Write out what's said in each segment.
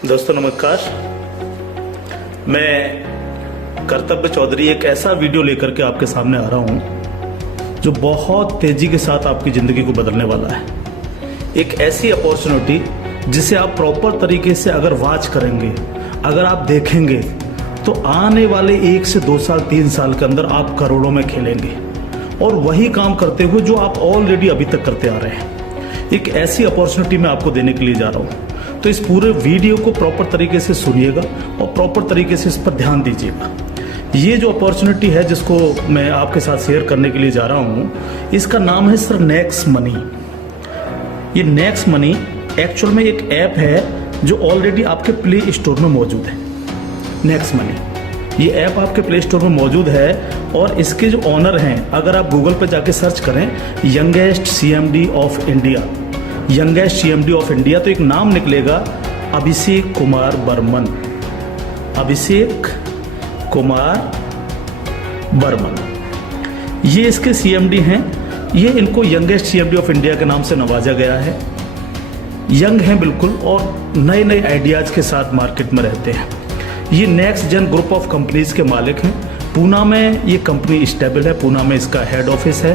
दोस्तों नमस्कार। मैं कर्तव्य चौधरी एक ऐसा वीडियो लेकर के आपके सामने आ रहा हूं जो बहुत तेजी के साथ आपकी ज़िंदगी को बदलने वाला है। एक ऐसी अपॉर्चुनिटी जिसे आप प्रॉपर तरीके से अगर वॉच करेंगे, अगर आप देखेंगे तो आने वाले 1 से 2 साल 3 साल के अंदर आप करोड़ों में खेलेंगे और वही काम करते हुए जो आप ऑलरेडी अभी तक करते आ रहे हैं। एक ऐसी अपॉर्चुनिटी मैं आपको देने के लिए जा रहा हूँ, तो इस पूरे वीडियो को प्रॉपर तरीके से सुनिएगा और प्रॉपर तरीके से इस पर ध्यान दीजिएगा। ये जो अपॉर्चुनिटी है जिसको मैं आपके साथ शेयर करने के लिए जा रहा हूँ, इसका नाम है सर नेक्स्ट मनी। ये नेक्स्ट मनी एक्चुअल में एक ऐप है जो ऑलरेडी आपके प्ले स्टोर में मौजूद है। नेक्स्ट मनी ये ऐप आपके प्ले स्टोर में मौजूद है और इसके जो ऑनर हैं, अगर आप गूगल पर जाके सर्च करें youngest CMD of India, youngest CMD of India, तो एक नाम निकलेगा अभिषेक कुमार बर्मन। अभिषेक कुमार बर्मन ये इसके सीएमडी हैं। ये इनको यंगेस्ट सीएमडी ऑफ इंडिया के नाम से नवाजा गया है। यंग हैं बिल्कुल और नए नए आइडियाज के साथ मार्केट में रहते हैं। ये next gen group of companies के मालिक हैं। पूना में ये कंपनी स्टेबल है, पूना में इसका हेड ऑफिस है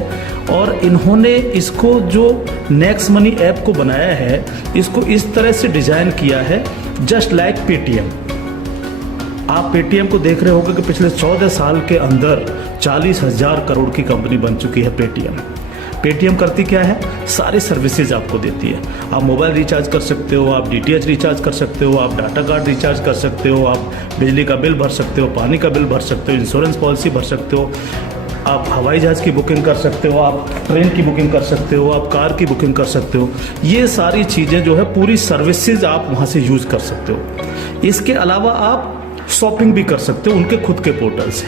और इन्होंने इसको जो नेक्स्ट मनी ऐप को बनाया है, इसको इस तरह से डिजाइन किया है जस्ट लाइक पेटीएम। आप पेटीएम को देख रहे होंगे कि पिछले 14 साल के अंदर 40,000 करोड़ की कंपनी बन चुकी है पेटीएम। पेटीएम करती क्या है? सारी सर्विसेज आपको देती है। आप मोबाइल रिचार्ज कर सकते हो, आप डीटीएच रिचार्ज कर सकते हो, आप डाटा कार्ड रिचार्ज कर सकते हो, आप बिजली का बिल भर सकते हो, पानी का बिल भर सकते हो, इंश्योरेंस पॉलिसी भर सकते हो, आप हवाई जहाज की बुकिंग कर सकते हो, आप ट्रेन की बुकिंग कर सकते हो, आप कार की बुकिंग कर सकते हो। ये सारी चीज़ें जो है पूरी सर्विसेज आप वहाँ से यूज़ कर सकते हो। इसके अलावा आप शॉपिंग भी कर सकते हो उनके खुद के पोर्टल से,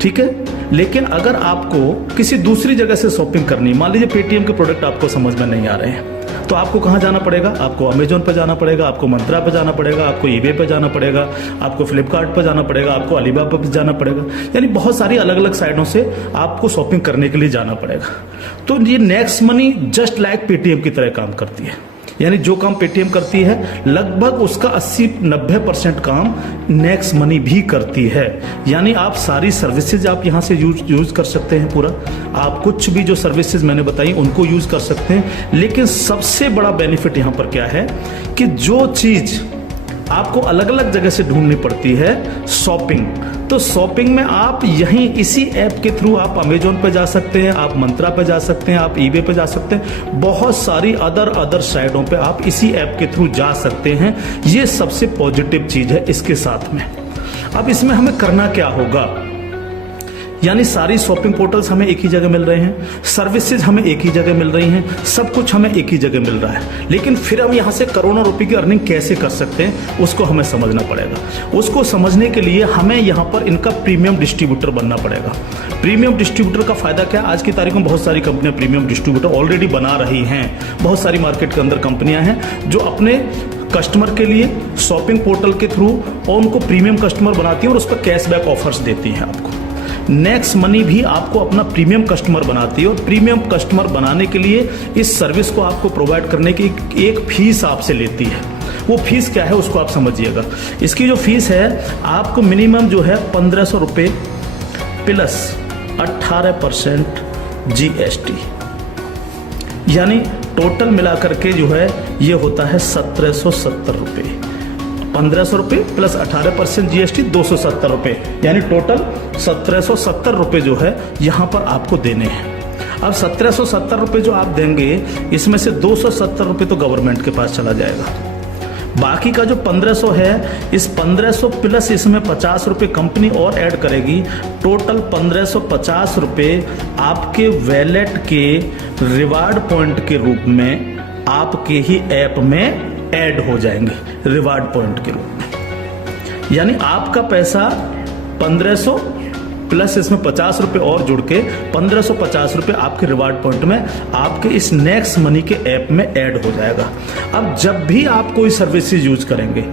ठीक है। लेकिन अगर आपको किसी दूसरी जगह से शॉपिंग करनी, मान लीजिए पेटीएम के प्रोडक्ट आपको समझ में नहीं आ रहे हैं, तो आपको कहाँ जाना पड़ेगा? आपको अमेजोन पर जाना पड़ेगा, आपको मंत्रा पर जाना पड़ेगा, आपको ईबे पर जाना पड़ेगा, आपको फ्लिपकार्ट पर जाना पड़ेगा, आपको अलीबाबा पर जाना पड़ेगा। यानी बहुत सारी अलग अलग साइटों से आपको शॉपिंग करने के लिए जाना पड़ेगा। तो ये next money just like Paytm की तरह काम करती है। यानी जो काम पेटीएम करती है लगभग उसका 80-90% काम नेक्स्ट मनी भी करती है। यानी आप सारी सर्विसेज आप यहां से यूज कर सकते हैं पूरा। आप कुछ भी जो सर्विसेज मैंने बताई उनको यूज कर सकते हैं। लेकिन सबसे बड़ा बेनिफिट यहां पर क्या है कि जो चीज आपको अलग अलग जगह से ढूंढनी पड़ती है, शॉपिंग, तो शॉपिंग में आप यहीं इसी ऐप के थ्रू आप अमेजोन पे जा सकते हैं, आप मंत्रा पे जा सकते हैं, आप ईबे पे जा सकते हैं, बहुत सारी अदर साइटों पे आप इसी ऐप के थ्रू जा सकते हैं। ये सबसे पॉजिटिव चीज है इसके साथ में। अब इसमें हमें करना क्या होगा? यानी सारी शॉपिंग पोर्टल्स हमें एक ही जगह मिल रहे हैं, सर्विसेज हमें एक ही जगह मिल रही हैं, सब कुछ हमें एक ही जगह मिल रहा है। लेकिन फिर हम यहाँ से करोड़ों रुपए की अर्निंग कैसे कर सकते हैं उसको हमें समझना पड़ेगा। उसको समझने के लिए हमें यहाँ पर इनका प्रीमियम डिस्ट्रीब्यूटर बनना पड़ेगा। प्रीमियम डिस्ट्रीब्यूटर का फायदा क्या? आज की तारीख में बहुत सारी कंपनियां प्रीमियम डिस्ट्रीब्यूटर ऑलरेडी बना रही हैं। बहुत सारी मार्केट के अंदर कंपनियां हैं जो अपने कस्टमर के लिए शॉपिंग पोर्टल के थ्रू और उनको प्रीमियम कस्टमर बनाती हैं और उस पर कैशबैक ऑफर्स देती हैं आपको। नेक्स्ट मनी भी आपको अपना प्रीमियम कस्टमर बनाती है और प्रीमियम कस्टमर बनाने के लिए इस सर्विस को आपको प्रोवाइड करने की एक फीस आपसे लेती है। वो फीस क्या है उसको आप समझिएगा। इसकी जो फीस है आपको मिनिमम जो है 1,500 रुपये प्लस 18% GST, यानी टोटल मिलाकर के जो है ये होता है 1,770 रुपये। 1,500 रुपये प्लस 18% GST 270 रुपये, यानी टोटल 1,770 रुपये जो है यहाँ पर आपको देने हैं। अब 1,770 रुपये जो आप देंगे, इसमें से 270 रुपये तो गवर्नमेंट के पास चला जाएगा। बाकी का जो 1,500 है, इस 1,500 प्लस इसमें 50 रुपये कंपनी और ऐड करेगी। टोटल 1,550 रुपये आपके वैलेट के रिवार्ड पॉइंट के रूप में आपके ही ऐप में ऐड हो जाएंगे, रिवार्ड पॉइंट के रूप में। यानी आपका पैसा 1,500 प्लस इसमें 50 रुपये और जुड़ के 1,550 रुपये आपके रिवार्ड पॉइंट में आपके इस नेक्स्ट मनी के ऐप में ऐड हो जाएगा। अब जब भी आप कोई सर्विसेज यूज करेंगे,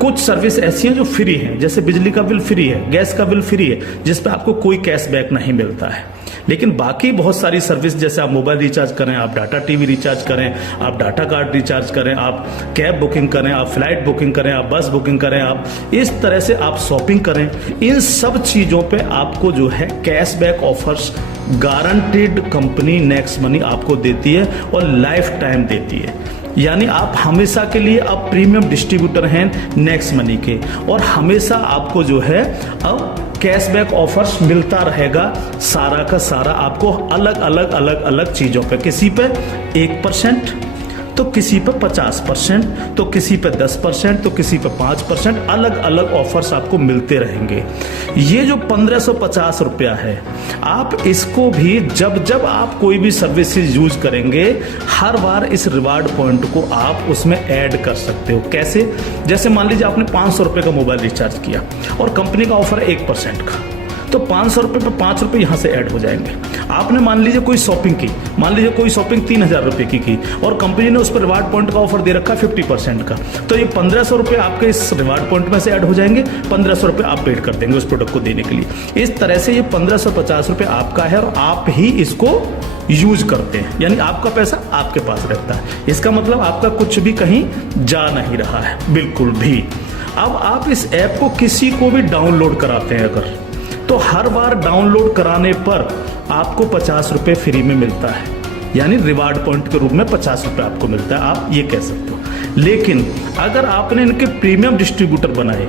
कुछ सर्विस ऐसी हैं जो फ्री हैं, जैसे बिजली का बिल फ्री है, गैस का बिल फ्री है, जिस पे आपको कोई कैशबैक नहीं मिलता है। लेकिन बाकी बहुत सारी सर्विस, जैसे आप मोबाइल रिचार्ज करें, आप डाटा टीवी रिचार्ज करें, आप डाटा कार्ड रिचार्ज करें, आप कैब बुकिंग करें, आप फ्लाइट बुकिंग करें, आप बस बुकिंग करें, आप इस तरह से आप शॉपिंग करें, इन सब चीजों पे आपको जो है cashback offers guaranteed company next money आपको देती है और लाइफ टाइम देती है। यानी आप हमेशा के लिए अब प्रीमियम डिस्ट्रीब्यूटर हैं नेक्स्ट मनी के, और हमेशा आपको जो है अब कैशबैक ऑफर्स मिलता रहेगा सारा का सारा आपको अलग अलग चीजों पे, किसी पे 1%, तो किसी पे 50%, तो किसी पे 10%, तो किसी पे 5%, अलग अलग ऑफर्स आपको मिलते रहेंगे। ये जो 1550 रुपया है, आप इसको भी जब जब आप कोई भी सर्विसेज यूज करेंगे, हर बार इस रिवार्ड पॉइंट को आप उसमें ऐड कर सकते हो। कैसे? जैसे मान लीजिए आपने 500 रुपए का मोबाइल रिचार्ज किया और कंपनी का ऑफर है 1% का, तो 500 रुपए पे 5 रुपए यहां से ऐड हो जाएंगे। आपने मान लीजिए कोई शॉपिंग की, मान लीजिए कोई शॉपिंग 3000 रुपए की और कंपनी ने उस पर रिवार्ड पॉइंट का ऑफर दे रखा 50% का, तो ये 1500 रुपए आपके इस रिवार्ड पॉइंट में से ऐड हो जाएंगे, 1500 रुपए आप पेड कर देंगे उस प्रोडक्ट को देने के लिए। इस तरह से ये 1550 रुपए आपका है और आप ही इसको यूज करते हैं, यानी आपका पैसा आपके पास रहता है। इसका मतलब आपका कुछ भी कहीं जा नहीं रहा है, बिल्कुल भी। अब आप इस ऐप को किसी को भी डाउनलोड कराते हैं अगर, तो हर बार डाउनलोड कराने पर आपको 50 रुपए फ्री में मिलता है, यानी रिवार्ड पॉइंट के रूप में 50 रुपए आपको मिलता है, आप ये कह सकते हो। लेकिन अगर आपने इनके प्रीमियम डिस्ट्रीब्यूटर बनाए,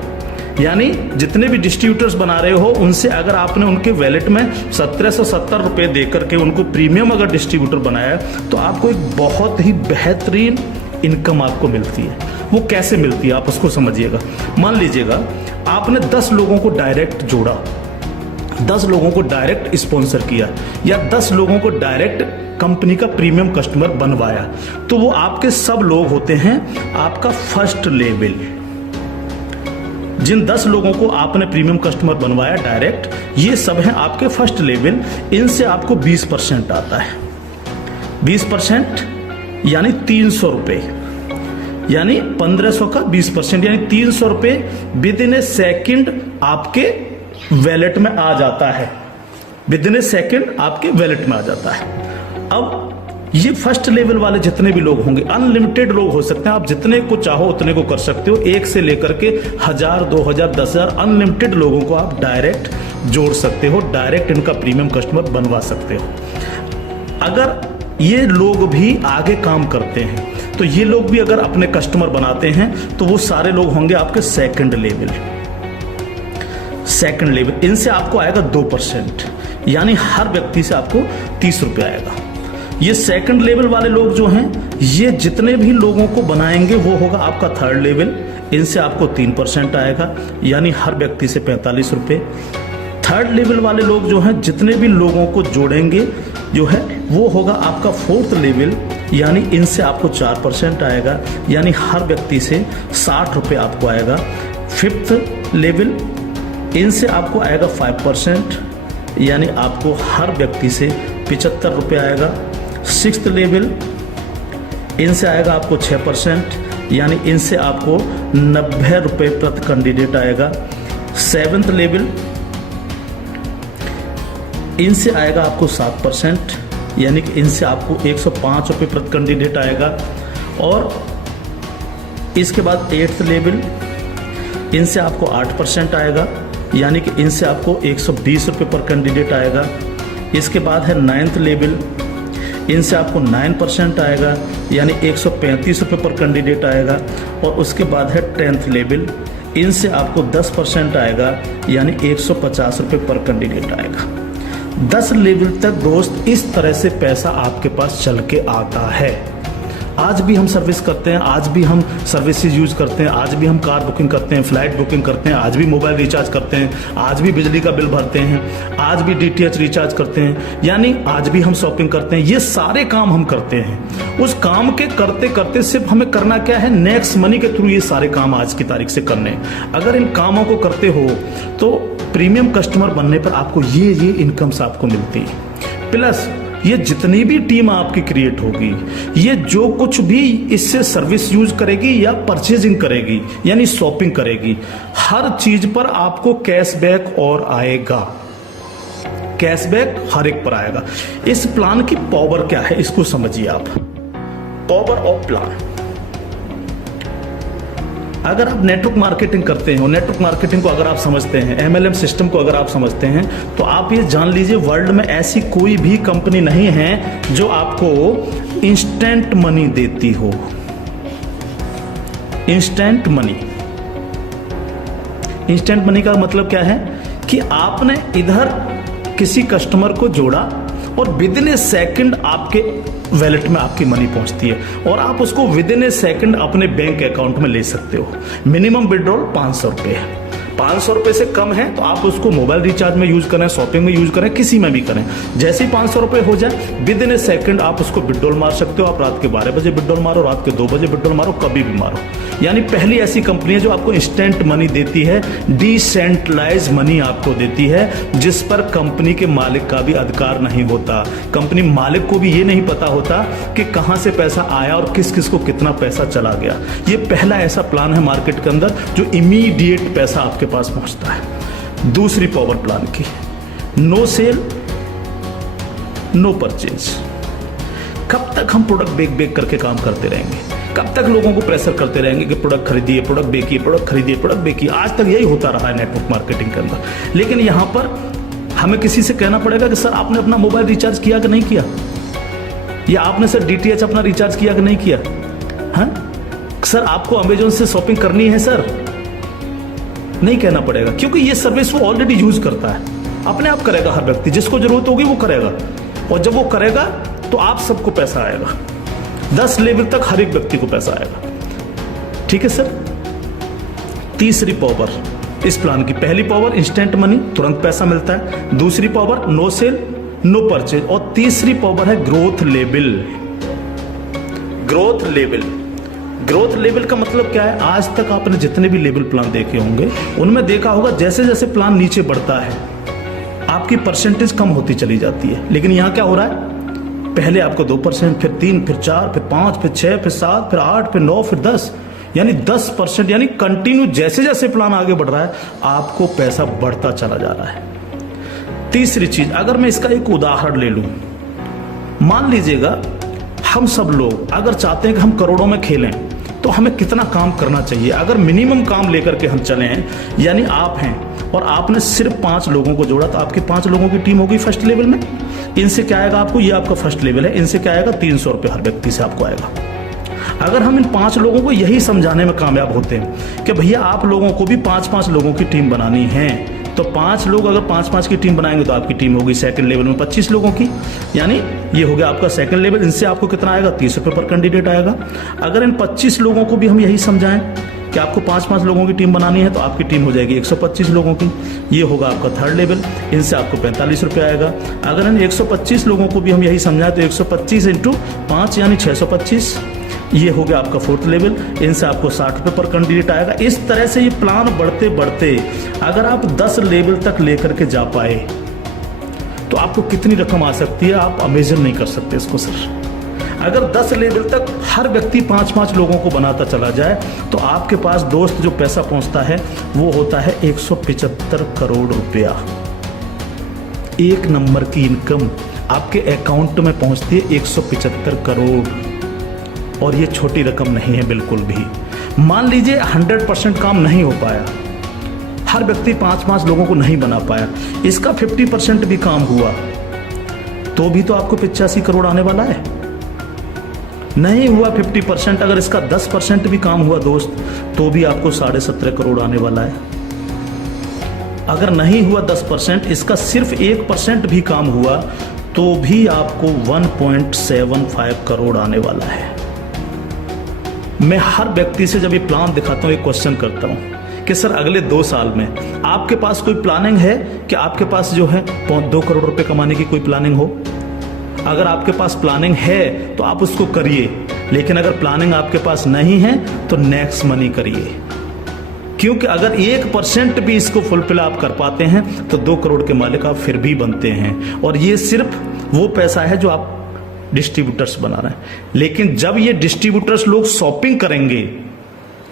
यानी जितने भी डिस्ट्रीब्यूटर्स बना रहे हो उनसे अगर आपने उनके वैलेट में 1770 रुपए देकर के उनको प्रीमियम अगर डिस्ट्रीब्यूटर बनाया, तो आपको एक बहुत ही बेहतरीन इनकम आपको मिलती है। वो कैसे मिलती है आप उसको समझिएगा। मान लीजिएगा आपने 10 लोगों को डायरेक्ट जोड़ा, 10 लोगों को डायरेक्ट स्पॉन्सर किया, या 10 लोगों को डायरेक्ट कंपनी का प्रीमियम कस्टमर बनवाया, तो वो आपके सब लोग होते हैं आपका फर्स्ट लेवल। जिन 10 लोगों को आपने प्रीमियम कस्टमर बनवाया डायरेक्ट, ये सब हैं आपके फर्स्ट लेवल। इनसे आपको 20% आता है, 20% यानी 300 रुपए, यानी 1500 का 20%, यानी 300 रुपए विद इन ए सेकेंड आपके वैलेट में आ जाता है, विद इन ए सेकेंड आपके वैलेट में आ जाता है। अब ये फर्स्ट लेवल वाले जितने भी लोग होंगे, अनलिमिटेड लोग हो सकते हैं, आप जितने को चाहो उतने को कर सकते हो, 1 से लेकर के 1000, 2000, 10,000 अनलिमिटेड लोगों को आप डायरेक्ट जोड़ सकते हो, डायरेक्ट इनका प्रीमियम कस्टमर बनवा सकते हो। अगर ये लोग भी आगे काम करते हैं, तो ये लोग भी अगर अपने कस्टमर बनाते हैं, तो वो सारे लोग होंगे आपके सेकंड लेवल। इनसे आपको आएगा 2%, यानी हर व्यक्ति से आपको 30 रुपए आएगा। ये सेकंड लेवल वाले लोग जो हैं, ये जितने भी लोगों को बनाएंगे वो होगा आपका थर्ड लेवल, इनसे आपको 3% आएगा, यानी हर व्यक्ति से 45 रुपए। थर्ड लेवल वाले लोग जो हैं, जितने भी लोगों को जोड़ेंगे जो है, वो होगा आपका फोर्थ लेवल, यानी इनसे आपको 4% आएगा, यानी हर व्यक्ति से 60 रुपए आपको आएगा। फिफ्थ लेवल, इनसे आपको आएगा 5%, यानी आपको हर व्यक्ति से 75 रुपए आएगा। सिक्स्थ लेवल, इनसे आएगा आपको 6%, यानी इनसे आपको 90 रुपए प्रति कैंडिडेट आएगा। सेवेंथ लेवल, इनसे आएगा आपको 7%, यानी कि इनसे आपको 105 रुपए प्रति कैंडिडेट आएगा। और इसके बाद 8th लेवल, इनसे आपको 8% आएगा, यानी कि इनसे आपको 120 रुपए पर कैंडिडेट आएगा। इसके बाद है 9th लेवल, इनसे आपको 9% आएगा, यानी 135 रुपए पर कैंडिडेट आएगा। और उसके बाद है 10th लेवल, इनसे आपको 10% आएगा, यानी 150 रुपए पर कैंडिडेट आएगा। 10 लेवल तक दोस्त इस तरह से पैसा आपके पास चल के आता है। आज भी हम सर्विस करते हैं, आज भी हम सर्विसेज यूज करते हैं, आज भी हम कार बुकिंग करते हैं, फ्लाइट बुकिंग करते हैं, आज भी मोबाइल रिचार्ज करते हैं, आज भी बिजली का बिल भरते हैं, आज भी DTH रिचार्ज करते हैं, यानी आज भी हम शॉपिंग करते हैं। ये सारे काम हम करते हैं। उस काम के करते करते सिर्फ हमें करना क्या है, नेक्स्ट मनी के थ्रू ये सारे काम आज की तारीख से करने। अगर इन कामों को करते हो तो प्रीमियम कस्टमर बनने पर आपको ये इनकम्स आपको मिलती है। प्लस ये जितनी भी टीम आपकी क्रिएट होगी, ये जो कुछ भी इससे सर्विस यूज करेगी या परचेजिंग करेगी, यानी शॉपिंग करेगी, हर चीज पर आपको कैशबैक और आएगा। कैशबैक हर एक पर आएगा। इस प्लान की पावर क्या है इसको समझिए आप। पावर ऑफ प्लान, अगर आप नेटवर्क मार्केटिंग करते हैं और नेटवर्क मार्केटिंग को अगर आप समझते हैं, MLM सिस्टम को अगर आप समझते हैं, तो आप ये जान लीजिए वर्ल्ड में ऐसी कोई भी कंपनी नहीं है जो आपको इंस्टेंट मनी देती हो। इंस्टेंट मनी, इंस्टेंट मनी का मतलब क्या है कि आपने इधर किसी कस्टमर को जोड़ा और विद इन ए सेकंड आपके वैलेट में आपकी मनी पहुंचती है और आप उसको विद इन ए सेकंड अपने बैंक अकाउंट में ले सकते हो। मिनिमम विड्रॉल 500 रुपये है। 500 रुपये से कम है तो आप उसको मोबाइल रिचार्ज में यूज करें, शॉपिंग में यूज करें, किसी में भी करें। जैसे ही 500 रुपये हो जाए विद इन ए सेकंड आप उसको विड्रॉल मार सकते हो। आप रात के 12 बजे विड्रॉल मारो, रात के 2 बजे विड्रॉल मारो, कभी भी मारो। यानी पहली ऐसी कंपनी है जो आपको इंस्टेंट मनी देती है, डिसेंट्रलाइज मनी आपको देती है, जिस पर कंपनी के मालिक का भी अधिकार नहीं होता। कंपनी मालिक को भी ये नहीं पता होता कि कहां से पैसा आया और किस किस को कितना पैसा चला गया। ये पहला ऐसा प्लान है मार्केट के अंदर जो इमीडिएट पैसा आपके पास पहुंचता है। दूसरी पावर प्लान की, नो सेल नो परचेज। कब तक हम प्रोडक्ट बेक करके काम करते रहेंगे? कब तक लोगों को प्रेशर करते रहेंगे कि प्रोडक्ट खरीदिए, प्रोडक्ट बेकिए, प्रोडक्ट खरीदिए, प्रोडक्ट बेकिए? आज तक यही होता रहा है नेटवर्क मार्केटिंग के अंदर। लेकिन यहां पर हमें किसी से कहना पड़ेगा कि सर आपने अपना मोबाइल रिचार्ज किया कि नहीं किया, या आपने सर DTH अपना रिचार्ज किया कि नहीं किया? हाँ सर आपको अमेजोन से शॉपिंग करनी है सर, नहीं कहना पड़ेगा, क्योंकि ये सर्विस वो ऑलरेडी यूज करता है। अपने आप करेगा, हर व्यक्ति जिसको जरूरत होगी वो करेगा, और जब वो करेगा तो आप सबको पैसा आएगा। 10 लेवल तक हर एक व्यक्ति को पैसा आएगा। ठीक है सर। तीसरी पावर इस प्लान की, पहली पावर इंस्टेंट मनी, तुरंत पैसा मिलता है। दूसरी power no sale no purchase, और तीसरी पावर है growth level. Growth level, growth level का मतलब क्या है? आज तक आपने जितने भी लेवल प्लान देखे होंगे उनमें देखा होगा जैसे जैसे प्लान नीचे बढ़ता है आपकी परसेंटेज कम होती चली जाती है। लेकिन यहां क्या हो रहा है? पहले आपको 2%, फिर 3, फिर 4, फिर 5, फिर 6, फिर 7, फिर 8, फिर 9, फिर 10, यानी 10%, यानी कंटिन्यू जैसे जैसे प्लान आगे बढ़ रहा है आपको पैसा बढ़ता चला जा रहा है। तीसरी चीज, अगर मैं इसका एक उदाहरण ले लूं, मान लीजिएगा हम सब लोग अगर चाहते हैं कि हम करोड़ों में खेलें तो हमें कितना काम करना चाहिए? अगर मिनिमम काम लेकर के हम चलें, यानी आप हैं और आपने सिर्फ 5 लोगों को जोड़ा तो आपकी 5 लोगों की टीम होगी फर्स्ट लेवल में। इनसे क्या आएगा आपको? ये आपका फर्स्ट लेवल है। इनसे क्या आएगा? 300 रुपये हर व्यक्ति से आपको आएगा। अगर हम इन 5 लोगों को यही समझाने में कामयाब होते हैं कि भैया आप लोगों को भी 5-5 लोगों की टीम बनानी है, तो 5 लोग अगर 5-5 की टीम बनाएंगे तो आपकी टीम होगी सेकंड लेवल में 25 लोगों की, यानी ये हो गया आपका सेकंड लेवल। इनसे आपको कितना आएगा? 30 रुपये पर कैंडिडेट आएगा। अगर इन 25 लोगों को भी हम यही समझाएं कि आपको 5-5 लोगों की टीम बनानी है तो आपकी टीम हो जाएगी 125 लोगों की, ये होगा आपका थर्ड लेवल। इनसे आपको 45 रुपये आएगा। अगर इन 125 लोगों को भी हम यही समझाएं तो 125 × 5 यानी 625, ये हो गया आपका फोर्थ लेवल। इनसे आपको 60 रुपये पर कैंडिडेट आएगा। इस तरह से ये प्लान बढ़ते बढ़ते अगर आप 10 लेवल तक लेकर के जा पाए तो आपको कितनी रकम आ सकती है आप इमेजिन नहीं कर सकते इसको सर। अगर 10 लेवल तक हर व्यक्ति 5-5 लोगों को बनाता चला जाए तो आपके पास दोस्त जो पैसा पहुंचता है वो होता है 175 करोड़ रुपया। एक नंबर की इनकम आपके अकाउंट में पहुंचती है 175 करोड़, और ये छोटी रकम नहीं है बिल्कुल भी। मान लीजिए 100% काम नहीं हो पाया, हर व्यक्ति 5-5 लोगों को नहीं बना पाया, इसका 50% भी काम हुआ तो भी तो आपको 85 करोड़ आने वाला है। नहीं हुआ 50%, अगर इसका 10% भी काम हुआ दोस्त तो भी आपको 17.5 करोड़ आने वाला है। अगर नहीं हुआ 10%, इसका सिर्फ 1% भी काम हुआ तो भी आपको 1.75 करोड़ आने वाला है। मैं हर व्यक्ति से जब ये प्लान दिखाता हूं एक क्वेश्चन करता हूं कि सर अगले 2 साल में आपके पास कोई प्लानिंग है कि आपके पास जो है 2 करोड़ रुपए कमाने की कोई प्लानिंग हो? अगर आपके पास प्लानिंग है तो आप उसको करिए, लेकिन अगर प्लानिंग आपके पास नहीं है तो नेक्स्ट मनी करिए, क्योंकि अगर 1% भी इसको फुलफिल आप कर पाते हैं तो 2 करोड़ के मालिक आप फिर भी बनते हैं। और ये सिर्फ वो पैसा है जो आप डिस्ट्रीब्यूटर्स बना रहे हैं। लेकिन जब ये डिस्ट्रीब्यूटर्स लोग शॉपिंग करेंगे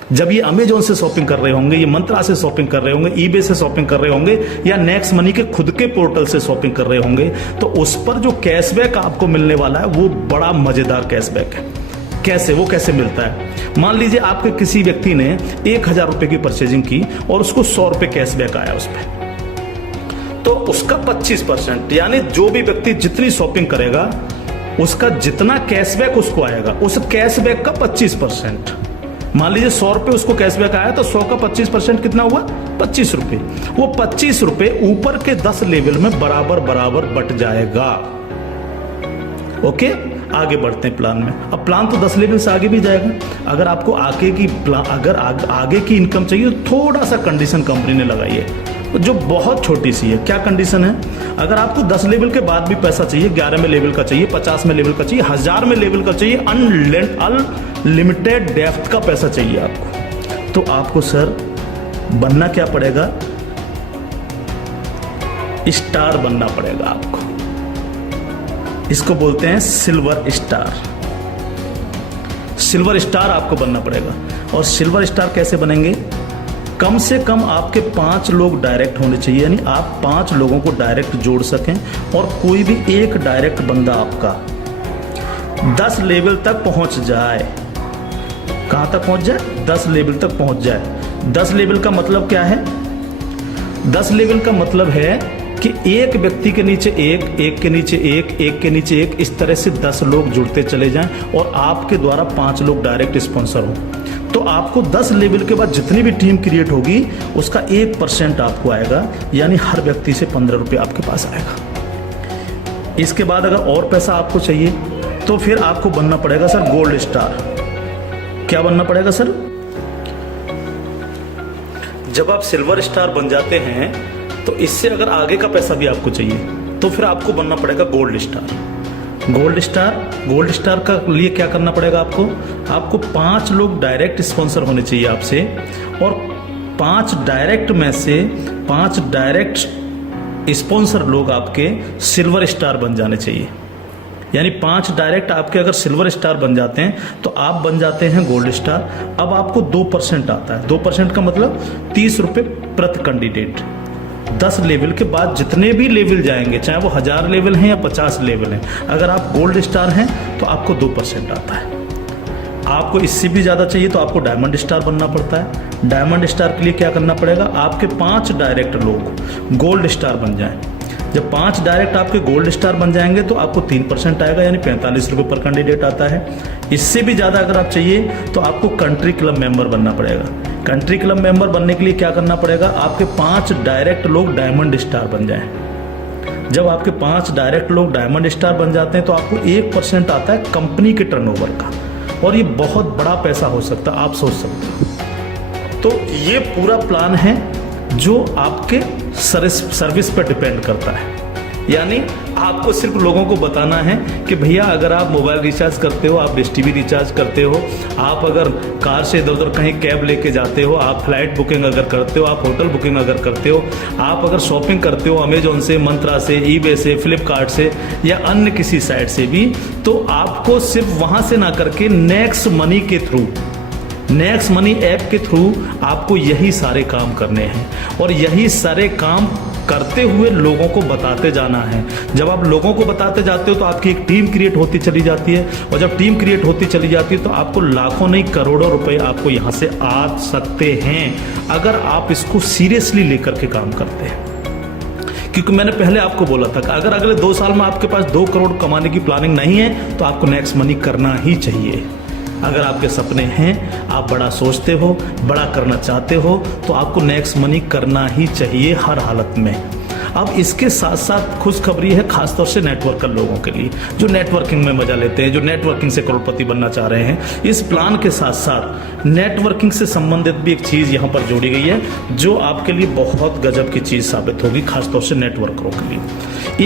जब ये अमेजोन से शॉपिंग कर रहे होंगे, ये मंत्रा से शॉपिंग कर रहे होंगे, ईबे से शॉपिंग कर रहे होंगे, या नेक्स्ट मनी के खुद के पोर्टल से शॉपिंग कर रहे होंगे, तो उस पर जो कैशबैक आपको मिलने वाला है वो बड़ा मजेदार कैशबैक है। कैसे, वो कैसे मिलता है? मान लीजिए आपके किसी व्यक्ति ने 1000 रुपए की परचेजिंग की और उसको 100 रुपए कैशबैक आया उस पर, तो उसका 25%, यानी जो भी व्यक्ति जितनी शॉपिंग करेगा उसका जितना कैशबैक उसको आएगा, उस कैशबैक का 25%। मान लीजिए 100 रुपए उसको कैशबैक आया, तो 100 का 25% कितना हुआ? 25 रुपए। वो 25 रुपए ऊपर के 10 लेवल में बराबर बराबर बट जाएगा। ओके, आगे बढ़ते हैं प्लान में। अब प्लान तो 10 लेवल से आगे भी जाएगा। अगर आपको आगे की इनकम चाहिए तो थोड़ा सा कंडीशन कंपनी ने लगाई है जो बहुत छोटी सी है। क्या कंडीशन है? अगर आपको 10 लेवल के बाद भी पैसा चाहिए, 11 में लेवल का चाहिए, 50 में लेवल का चाहिए, 1000 में लेवल का चाहिए, अनलिमिटेड डेप्थ का पैसा चाहिए आपको, तो आपको सर बनना क्या पड़ेगा? स्टार बनना पड़ेगा आपको। इसको बोलते हैं सिल्वर स्टार। सिल्वर स्टार आपको बनना पड़ेगा। और सिल्वर स्टार कैसे बनेंगे? कम से कम आपके 5 लोग डायरेक्ट होने चाहिए, यानी आप 5 लोगों को डायरेक्ट जोड़ सकें, और कोई भी एक डायरेक्ट बंदा आपका 10 लेवल तक पहुंच जाए। कहां तक पहुंच जाए? 10 लेवल तक पहुंच जाए। 10 लेवल का मतलब क्या है? 10 लेवल का मतलब है कि एक व्यक्ति के नीचे एक के नीचे एक के नीचे एक, इस तरह से 10 लोग जुड़ते चले जाएं और आपके द्वारा 5 लोग डायरेक्ट स्पॉन्सर हो, तो आपको 10 लेवल के बाद जितनी भी टीम क्रिएट होगी उसका 1% आपको आएगा, यानी हर व्यक्ति से 15 रुपये आपके पास आएगा। इसके बाद अगर और पैसा आपको चाहिए तो फिर आपको बनना पड़ेगा सर गोल्ड स्टार। क्या बनना पड़ेगा सर? जब आप सिल्वर स्टार बन जाते हैं तो इससे अगर आगे का पैसा भी आपको चाहिए तो फिर आपको बनना पड़ेगा गोल्ड स्टार। गोल्ड स्टार का लिए क्या करना पड़ेगा आपको 5 लोग डायरेक्ट स्पॉन्सर होने चाहिए आपसे, और 5 डायरेक्ट में से 5 डायरेक्ट स्पॉन्सर लोग आपके सिल्वर स्टार बन जाने चाहिए। यानी 5 डायरेक्ट आपके अगर सिल्वर स्टार बन जाते हैं तो आप बन जाते हैं गोल्ड स्टार। अब आपको 2% आता है। 2% का मतलब 30 रुपये प्रति कैंडिडेट। 10 लेवल के बाद जितने भी लेवल जाएंगे, चाहे वो 1000 लेवल हैं या 50 लेवल हैं, अगर आप गोल्ड स्टार हैं तो आपको 2% आता है। आपको इससे भी ज़्यादा चाहिए तो आपको डायमंड स्टार बनना पड़ता है। डायमंड स्टार के लिए क्या करना पड़ेगा? आपके 5 डायरेक्ट लोग गोल्ड स्टार बन जाएं। जब 5 डायरेक्ट आपके गोल्ड स्टार बन जाएंगे तो आपको 3% आएगा, यानी 45 रुपये पर कैंडिडेट आता है। इससे भी ज़्यादा अगर आप चाहिए तो आपको कंट्री क्लब मेंबर बनना पड़ेगा। कंट्री क्लब मेंबर बनने के लिए क्या करना पड़ेगा? आपके 5 डायरेक्ट लोग डायमंड स्टार बन जाएं। जब आपके 5 डायरेक्ट लोग डायमंड स्टार बन जाते हैं तो आपको 1% आता है कंपनी के टर्नओवर का, और ये बहुत बड़ा पैसा हो सकता है, आप सोच सकते हो। तो ये पूरा प्लान है जो आपके सर्विस पर डिपेंड करता है। यानी आपको सिर्फ लोगों को बताना है कि भैया अगर आप मोबाइल रिचार्ज करते हो, आप डिश टीवी रिचार्ज करते हो, आप अगर कार से इधर उधर कहीं कैब लेके जाते हो, आप फ्लाइट बुकिंग अगर करते हो, आप होटल बुकिंग अगर करते हो, आप अगर शॉपिंग करते हो अमेजोन से, मंत्रा से, ईबे से, फ्लिपकार्ट से या अन्य किसी साइट से भी, तो आपको सिर्फ वहाँ से ना करके नेक्स्ट मनी के थ्रू, नेक्स्ट मनी ऐप के थ्रू आपको यही सारे काम करने हैं, और यही सारे काम करते हुए लोगों को बताते जाना है। जब आप लोगों को बताते जाते हो तो आपकी एक टीम क्रिएट होती चली जाती है, और जब टीम क्रिएट होती चली जाती है तो आपको लाखों नहीं करोड़ों रुपए आपको यहाँ से आ सकते हैं, अगर आप इसको सीरियसली लेकर के काम करते हैं। क्योंकि मैंने पहले आपको बोला था कि अगर अगले 2 साल में आपके पास 2 करोड़ कमाने की प्लानिंग नहीं है तो आपको नेक्स्ट मनी करना ही चाहिए। अगर आपके सपने हैं, आप बड़ा सोचते हो, बड़ा करना चाहते हो, तो आपको नेक्स्ट मनी करना ही चाहिए हर हालत में। अब इसके साथ साथ खुशखबरी है खासतौर से नेटवर्कर लोगों के लिए, जो नेटवर्किंग में मजा लेते हैं, जो नेटवर्किंग से करोड़पति बनना चाह रहे हैं। इस प्लान के साथ साथ नेटवर्किंग से संबंधित भी एक चीज यहाँ पर जोड़ी गई है जो आपके लिए बहुत गजब की चीज साबित होगी, खासतौर से नेटवर्करों के लिए।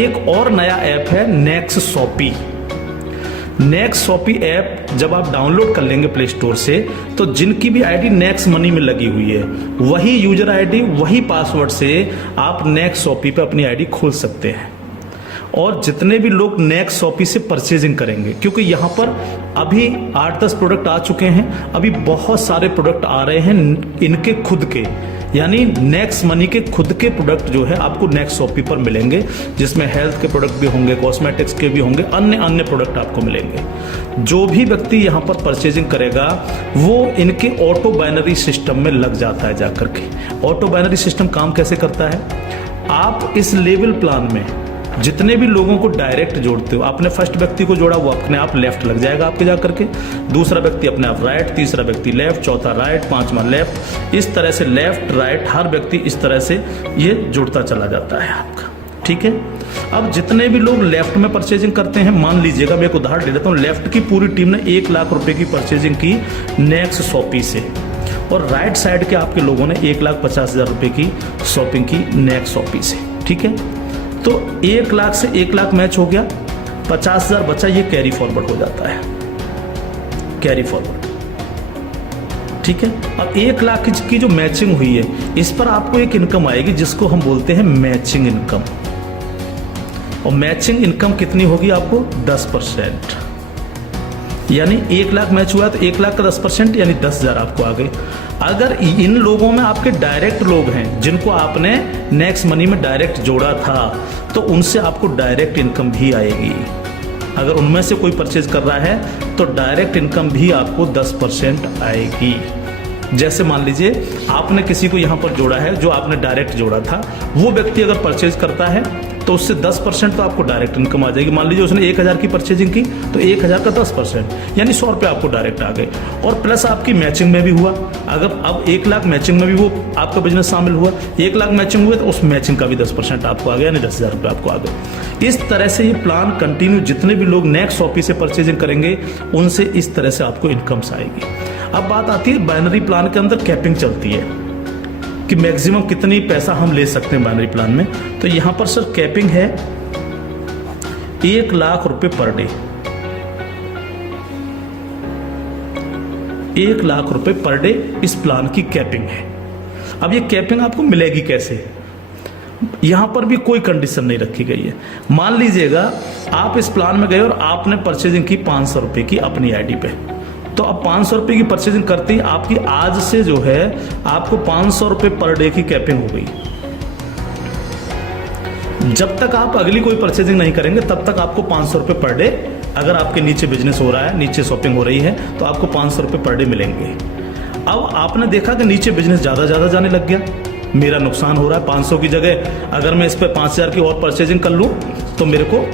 एक और नया ऐप है next shopee. Next shopee app जब आप डाउनलोड कर लेंगे प्ले स्टोर से, तो जिनकी भी आईडी नेक्स्ट मनी में लगी हुई है, वही यूजर आईडी, वही पासवर्ड से आप नेक्स्ट शॉपी पे अपनी आईडी खोल सकते हैं। और जितने भी लोग नेक्स्ट शॉपी से परचेजिंग करेंगे, क्योंकि यहाँ पर अभी 8-10 प्रोडक्ट आ चुके हैं, अभी बहुत सारे प्रोडक्ट आ रहे हैं इनके खुद के, यानी नेक्स्ट मनी के खुद के प्रोडक्ट जो है आपको नेक्स्ट शॉपी पर मिलेंगे, जिसमें हेल्थ के प्रोडक्ट भी होंगे, कॉस्मेटिक्स के भी होंगे, अन्य प्रोडक्ट आपको मिलेंगे। जो भी व्यक्ति यहाँ पर परचेजिंग करेगा वो इनके ऑटो बाइनरी सिस्टम में लग जाता है जाकर के। ऑटो बाइनरी सिस्टम काम कैसे करता है, आप इस लेवल प्लान में जितने भी लोगों को डायरेक्ट जोड़ते हो, आपने फर्स्ट व्यक्ति को जोड़ा वो अपने आप लेफ्ट लग जाएगा आपके जाकर के, दूसरा व्यक्ति अपने आप राइट, तीसरा व्यक्ति लेफ्ट, चौथा राइट, पांचवा लेफ्ट, इस तरह से लेफ्ट राइट हर व्यक्ति इस तरह से ये जुड़ता चला जाता है आपका। ठीक है, अब जितने भी लोग लेफ्ट में परचेजिंग करते हैं, मान लीजिएगा मैं एक उदाहरण दे देता हूँ, लेफ्ट की पूरी टीम ने 1 लाख रुपए की परचेजिंग की नेक्स्ट शॉपी से, और राइट साइड के आपके लोगों ने 1,50,000 रुपए की शॉपिंग की नेक्स्ट शॉपी से। ठीक है, तो 1 लाख से 1 लाख मैच हो गया, 50,000 बचा, ये कैरी फॉरवर्ड हो जाता है, कैरी फॉरवर्ड। ठीक है, अब 1 लाख की जो मैचिंग हुई है इस पर आपको एक इनकम आएगी जिसको हम बोलते हैं मैचिंग इनकम, और मैचिंग इनकम कितनी होगी आपको 10%, यानी 1 लाख मैच हुआ तो 1 लाख का 10% यानी 10,000 आपको आ गए। अगर इन लोगों में आपके डायरेक्ट लोग हैं जिनको आपने नेक्स्ट मनी में डायरेक्ट जोड़ा था, तो उनसे आपको डायरेक्ट इनकम भी आएगी। अगर उनमें से कोई परचेज कर रहा है तो डायरेक्ट इनकम भी आपको 10% आएगी। जैसे मान लीजिए आपने किसी को यहां पर जोड़ा है, जो आपने डायरेक्ट जोड़ा था, वो व्यक्ति अगर परचेज करता है तो उससे 10% तो आपको डायरेक्ट इनकम आ जाएगी। मान लीजिए उसने 1,000 की परचेजिंग की तो 1,000 का 10% यानी 100 रुपये आपको डायरेक्ट आ गए, और प्लस आपकी मैचिंग में भी हुआ। अगर अब 1 लाख मैचिंग में भी वो आपका बिजनेस शामिल हुआ, 1 लाख मैचिंग हुए तो उस मैचिंग का भी 10% आपको आ गया, यानी 10,000 रुपये आपको आ गए। इस तरह से ये प्लान कंटिन्यू, जितने भी लोग नेक्स्ट शॉपी से परचेजिंग करेंगे उनसे इस तरह से आपको इनकम्स आएगी। अब बात आती है बाइनरी प्लान के अंदर कैपिंग चलती है कि मैक्सिमम कितनी पैसा हम ले सकते हैं बाइनरी प्लान में। तो यहां पर सर कैपिंग है 1 लाख रुपए पर डे, 1 लाख रुपए पर डे इस प्लान की कैपिंग है। अब ये कैपिंग आपको मिलेगी कैसे, यहां पर भी कोई कंडीशन नहीं रखी गई है। मान लीजिएगा आप इस प्लान में गए और आपने परचेजिंग की 500 रुपए की अपनी आईडी पे, तो अब 500 रुपए की परचेजिंग करती आपकी आज से जो है आपको 500 रुपए पर डे की कैपिंग हो गई। जब तक आप अगली कोई परचेजिंग नहीं करेंगे तब तक आपको 500 रुपए पर डे, अगर आपके नीचे बिजनेस हो रहा है, नीचे शॉपिंग हो रही है, तो आपको 500 रुपए पर डे मिलेंगे। अब आपने देखा कि नीचे बिजनेस ज्यादा जाने लग गया, मेरा नुकसान हो रहा है, 500 की जगह अगर मैं इस पर 5,000 की और परचेजिंग कर लूं तो मेरे को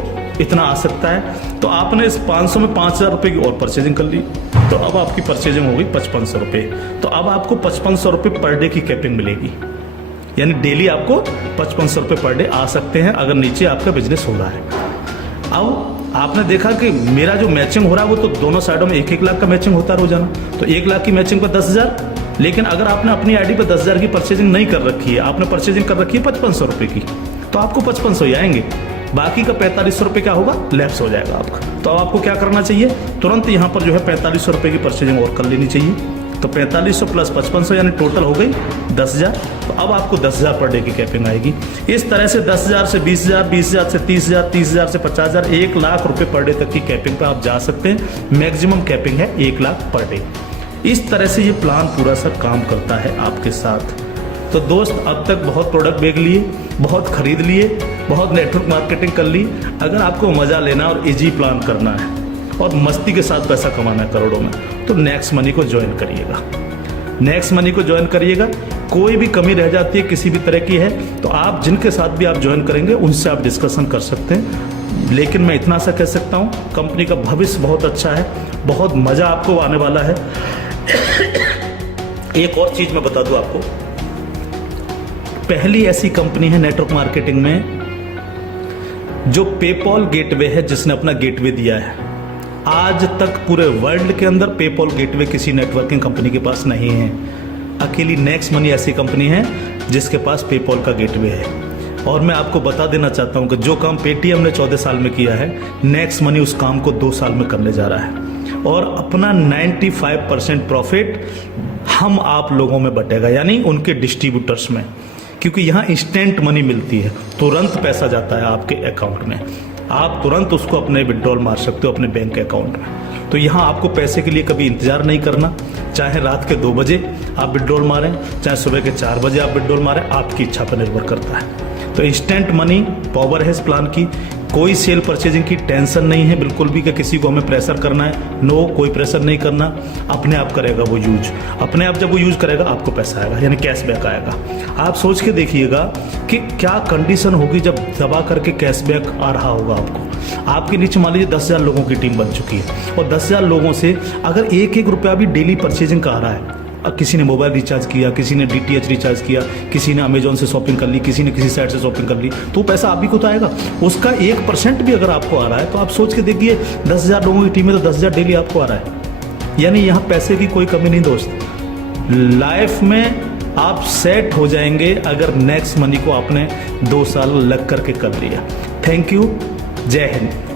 इतना आ सकता है, तो आपने इस 500 में 5,000 रुपए की और परचेजिंग कर ली, तो अब आपकी परचेजिंग हो गई 5500 रुपए। तो अब आपको 5500 रुपए पर डे की कैपिंग मिलेगी, यानी डेली आपको 5500 रुपए पर डे आ सकते हैं अगर नीचे आपका बिजनेस हो रहा है। अब आपने देखा कि मेरा जो मैचिंग हो रहा है वो तो दोनों साइडों में 1-1 लाख का मैचिंग होता है रोजाना, तो 1 लाख की मैचिंग पर 10,000। लेकिन अगर आपने अपनी आईडी पर 10,000 की परचेजिंग नहीं कर रखी है, आपने परचेजिंग कर रखी है 5500 रुपए की, तो आपको 5500 ही आएंगे, बाकी का 4500 रुपए क्या होगा, लैप्स हो जाएगा आपका। तो अब आपको क्या करना चाहिए, तुरंत यहाँ पर जो है 4500 रुपए की परचेजिंग और कर लेनी चाहिए। तो 4500 प्लस 5500 यानी टोटल हो गई 10,000। तो अब आपको 10,000 पर डे की कैपिंग आएगी। इस तरह से 10,000 से 20,000, 20,000 से 30,000, 30,000 से 50,000, 1 लाख रुपए पर डे तक की कैपिंग पे आप जा सकते हैं। मैक्सिमम कैपिंग है 1 लाख पर डे। इस तरह से ये प्लान पूरा सा काम करता है आपके साथ। तो दोस्त, अब तक बहुत प्रोडक्ट बेच लिए, बहुत खरीद लिए, बहुत नेटवर्क मार्केटिंग कर ली। अगर आपको मजा लेना और इजी प्लान करना है और मस्ती के साथ पैसा कमाना है करोड़ों में, तो नेक्स्ट मनी को ज्वाइन करिएगा। नेक्स्ट मनी को ज्वाइन करिएगा। कोई भी कमी रह जाती है किसी भी तरह की है तो आप जिनके साथ भी आप ज्वाइन करेंगे उनसे आप डिस्कशन कर सकते हैं। लेकिन मैं इतना सा कह सकता हूँ, कंपनी का भविष्य बहुत अच्छा है, बहुत मजा आपको आने वाला है। एक और चीज मैं बता दूं आपको, पहली ऐसी कंपनी है नेटवर्क मार्केटिंग में जो पेपॉल गेटवे है, जिसने अपना गेटवे दिया है। आज तक पूरे वर्ल्ड के अंदर पेपॉल गेटवे किसी नेटवर्किंग कंपनी के पास नहीं है। अकेली नेक्स्ट मनी ऐसी कंपनी है जिसके पास पेपॉल का गेटवे है। और मैं आपको बता देना चाहता हूं कि जो काम पेटीएम ने 14 साल में किया है, नेक्स्ट मनी उस काम को 2 साल में करने जा रहा है। और अपना 95% प्रॉफिट हम आप लोगों में बटेगा, यानी उनके डिस्ट्रीब्यूटर्स में, क्योंकि यहाँ इंस्टेंट मनी मिलती है, तुरंत पैसा जाता है आपके अकाउंट में। आप तुरंत उसको अपने विड्रॉल मार सकते हो अपने बैंक अकाउंट में। तो यहाँ आपको पैसे के लिए कभी इंतजार नहीं करना, चाहे रात के 2 बजे आप विड्रॉल मारें, चाहे सुबह के 4 बजे आप विड्रॉल मारें, आपकी इच्छा पर निर्भर करता है। तो इंस्टेंट मनी पावर है इस प्लान की। कोई सेल परचेजिंग की टेंशन नहीं है बिल्कुल भी कि किसी को हमें प्रेशर करना है। नो, कोई प्रेशर नहीं करना, अपने आप करेगा वो यूज। अपने आप जब वो यूज करेगा आपको पैसा आएगा, यानी कैशबैक आएगा। आप सोच के देखिएगा कि क्या कंडीशन होगी जब दबा करके कैशबैक आ रहा होगा आपको। आपके नीचे मान लीजिए 10,000 लोगों की टीम बन चुकी है और 10,000 लोगों से अगर 1-1 रुपया भी डेली परचेजिंग का आ रहा है, किसी ने मोबाइल रिचार्ज किया, किसी ने DTH रिचार्ज किया, किसी ने अमेजोन से शॉपिंग कर ली, किसी ने किसी साइट से शॉपिंग कर ली, तो पैसा आप भी को तो आएगा। उसका 1% भी अगर आपको आ रहा है तो आप सोच के देखिए 10,000 लोगों की टीम में तो 10,000 डेली आपको आ रहा है। यानी यहाँ पैसे की कोई कमी नहीं दोस्त। लाइफ में आप सेट हो जाएंगे अगर नेक्स्ट मनी को आपने 2 साल लग करके कर लिया। थैंक यू, जय हिंद।